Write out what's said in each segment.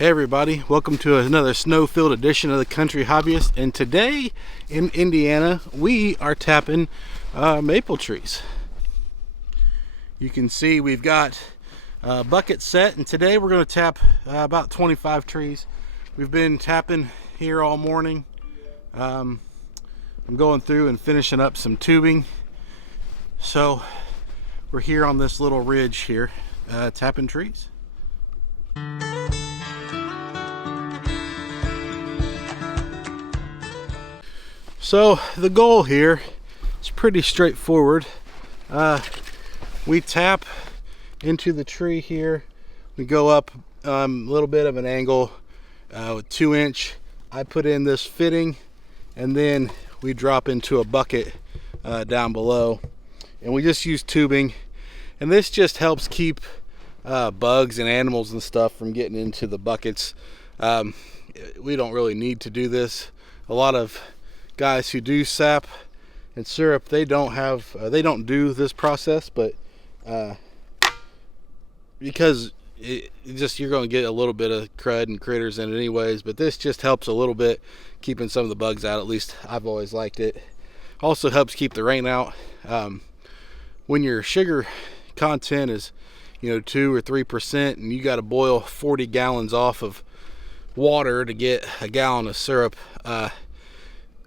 Hey everybody, welcome to another snow-filled edition of the Country Hobbyist. And today in Indiana, we are tapping maple trees. You can see we've got a bucket set, and today we're going to tap about 25 trees. We've been tapping here all morning. I'm going through and finishing up some tubing. So we're here on this little ridge here, tapping trees. So the goal here is pretty straightforward. We tap into the tree here. We go up a little bit of an angle with 2-inch. I put in this fitting, and then we drop into a bucket down below, and we just use tubing. And this just helps keep bugs and animals and stuff from getting into the buckets. We don't really need to do this. A lot of guys who do sap and syrup, they don't do this process, but because you're going to get a little bit of crud and critters in it anyways. But this just helps a little bit, keeping some of the bugs out. At least I've always liked it. Also helps keep the rain out. When your sugar content is 2 or 3%, and you got to boil 40 gallons off of water to get a gallon of syrup,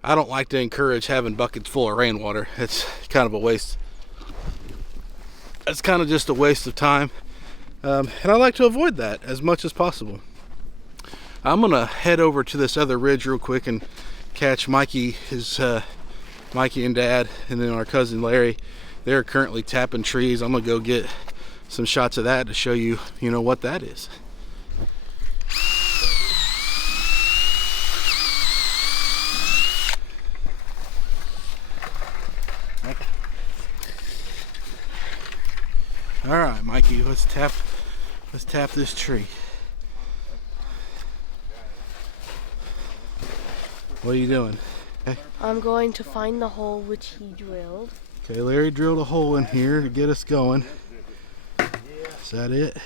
I don't like to encourage having buckets full of rainwater. It's kind of a waste. It's kind of just a waste of time. And I like to avoid that as much as possible. I'm going to head over to this other ridge real quick and catch Mikey and Dad, and then our cousin Larry. They're currently tapping trees. I'm going to go get some shots of that to show you, what that is. All right, Mikey, let's tap this tree. What are you doing? Okay. I'm going to find the hole which he drilled. Okay, Larry drilled a hole in here to get us going. Is that it?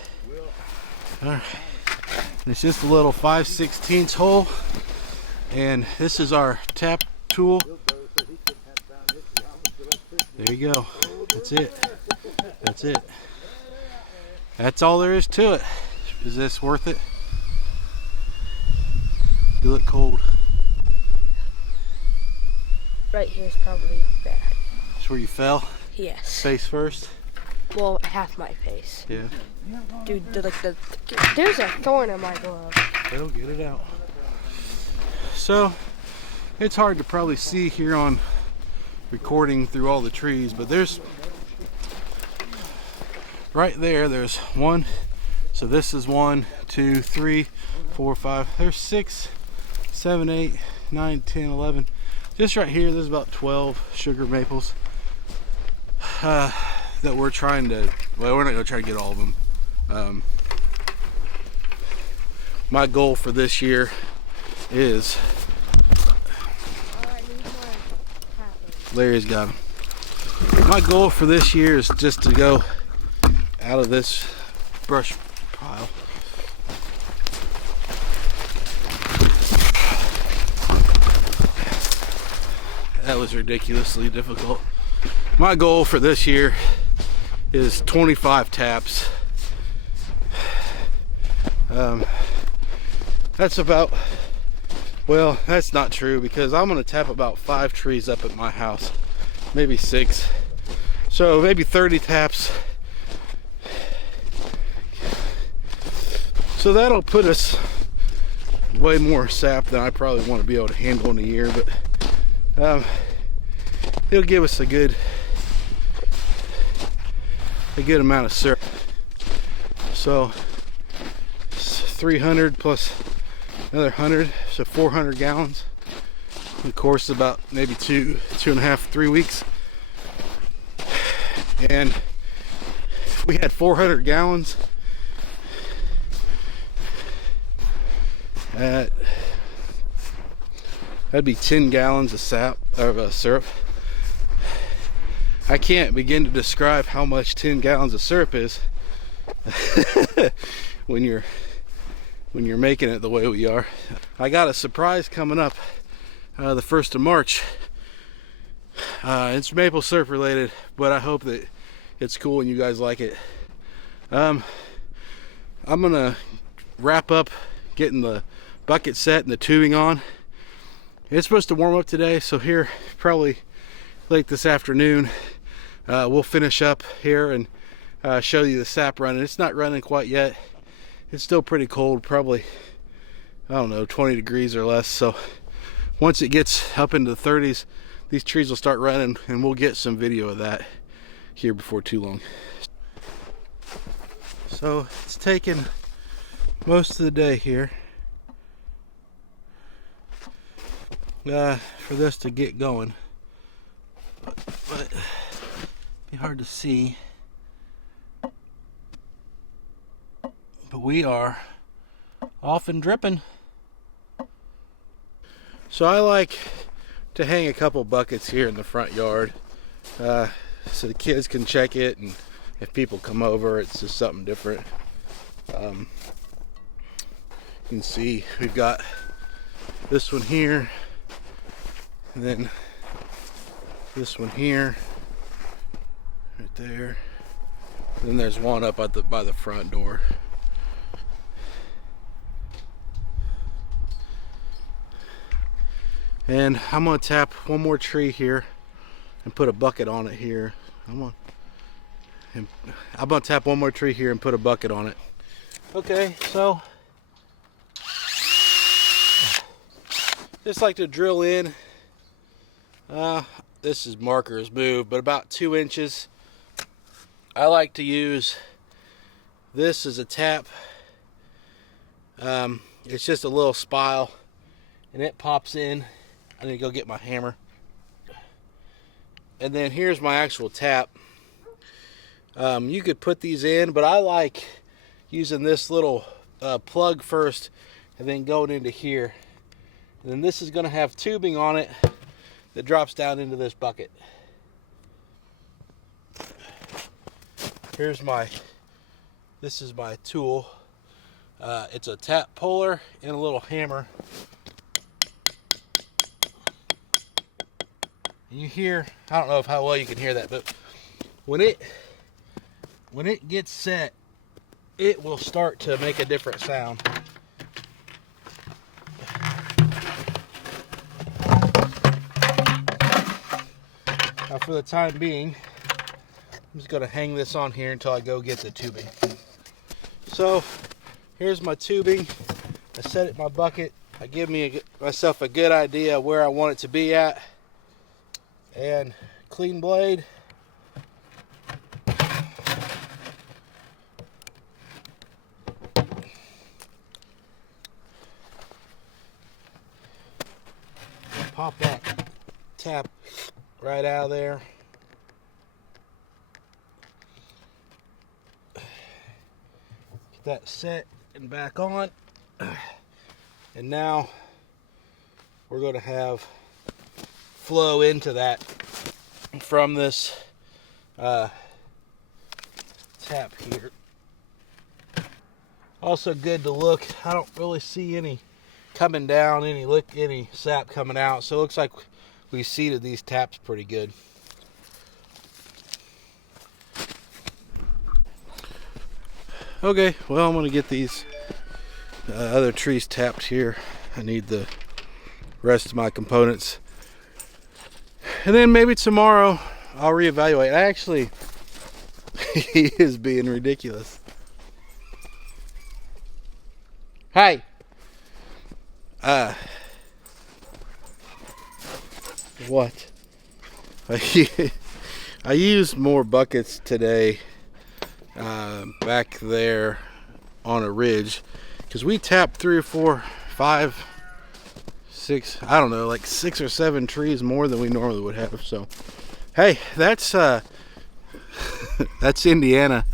All right. It's just a little 5/16 hole, and this is our tap tool. There you go. That's it. That's it. That's all there is to it. Is this worth it? You look cold. Right here is probably bad. That's where you fell? Yes. Face first? Well, half my face. Yeah. Dude, there's a thorn in my glove. Go get it out. So, it's hard to probably see here on recording through all the trees, but there's right there's one. So this is 1, 2, 3, 4, 5. There's 6, 7, 8, 9, 10, 11. Just right here, there's about 12 sugar maples that we're trying to, well, we're not going to try to get all of them. My goal for this year is, Larry's got them. My goal for this year is just to go out of this brush pile. That was ridiculously difficult. My goal for this year is 25 taps. That's about, well, that's not true, because I'm going to tap about 5 trees up at my house, maybe 6. So maybe 30 taps. So that'll put us way more sap than I probably want to be able to handle in a year, but it'll give us a good amount of syrup. So 300 plus another 100, so 400 gallons. Of course, about maybe 2.5, 3 weeks. And if we had 400 gallons, that'd be 10 gallons of syrup. I can't begin to describe how much 10 gallons of syrup is when you're when you're making it the way we are. I got a surprise coming up the 1st of March. It's maple syrup related, but I hope that it's cool and you guys like it. I'm gonna wrap up getting the bucket set and the tubing on. It's supposed to warm up today, so here probably late this afternoon we'll finish up here and show you the sap running. It's not running quite yet. It's still pretty cold, probably, I don't know, 20 degrees or less. So once it gets up into the 30s, these trees will start running, and we'll get some video of that here before too long. So it's taken most of the day here for this to get going, but it'd be hard to see. But we are off and dripping. So I like to hang a couple buckets here in the front yard so the kids can check it, and if people come over, it's just something different. You can see we've got this one here, and then this one here, right there. And then there's one up at by the front door. And I'm gonna tap one more tree here and put a bucket on it here. I'm gonna tap one more tree here and put a bucket on it. Okay, so just like to drill in. This is marker's move, but about 2 inches. I like to use this as a tap. It's just a little spile, and it pops in. I need to go get my hammer. And then here's my actual tap. You could put these in, but I like using this little plug first and then going into here. And then this is going to have tubing on it that drops down into this bucket. This is my tool. It's a tap puller and a little hammer. You hear, I don't know how well you can hear that, but when it gets set, it will start to make a different sound. Now for the time being, I'm just going to hang this on here until I go get the tubing. So here's my tubing. I set it in my bucket. I give myself a good idea of where I want it to be at. And clean blade. Pop that tap right out of there. Get that set and back on. And now we're going to have flow into that from this tap here. Also good to look. I don't really see any coming down, any sap coming out, so it looks like we seeded these taps pretty good. Okay, well, I'm gonna get these other trees tapped here. I need the rest of my components, and then maybe tomorrow I'll reevaluate. Actually, he is being ridiculous. Hey. What? I used more buckets today back there on a ridge, because we tapped 3 or 4, 5, 6, I don't know, like 6 or 7 trees more than we normally would have. So hey, that's that's Indiana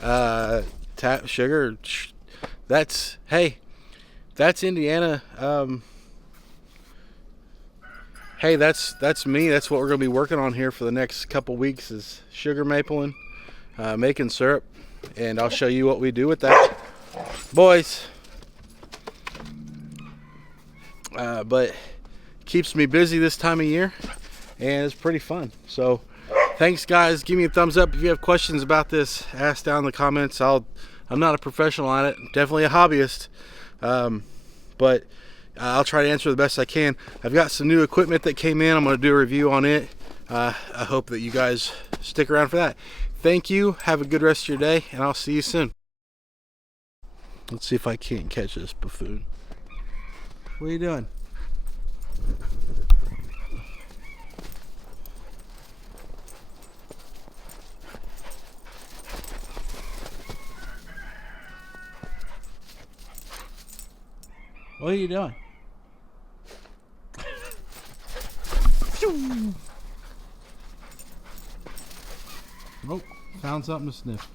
tap sugar. That's Indiana. Hey, that's me. That's what we're gonna be working on here for the next couple weeks, is sugar mapling, making syrup, and I'll show you what we do with that. Boys, but keeps me busy this time of year, and it's pretty fun. So thanks guys, give me a thumbs up if you have questions about this. Ask down in the comments. I'm not a professional on it, definitely a hobbyist, but I'll try to answer the best I can. I've got some new equipment that came in. I'm going to do a review on it. I hope that you guys stick around for that. Thank you, have a good rest of your day, and I'll see you soon. Let's see if I can't catch this buffoon. What are you doing? What are you doing? Oh, found something to sniff.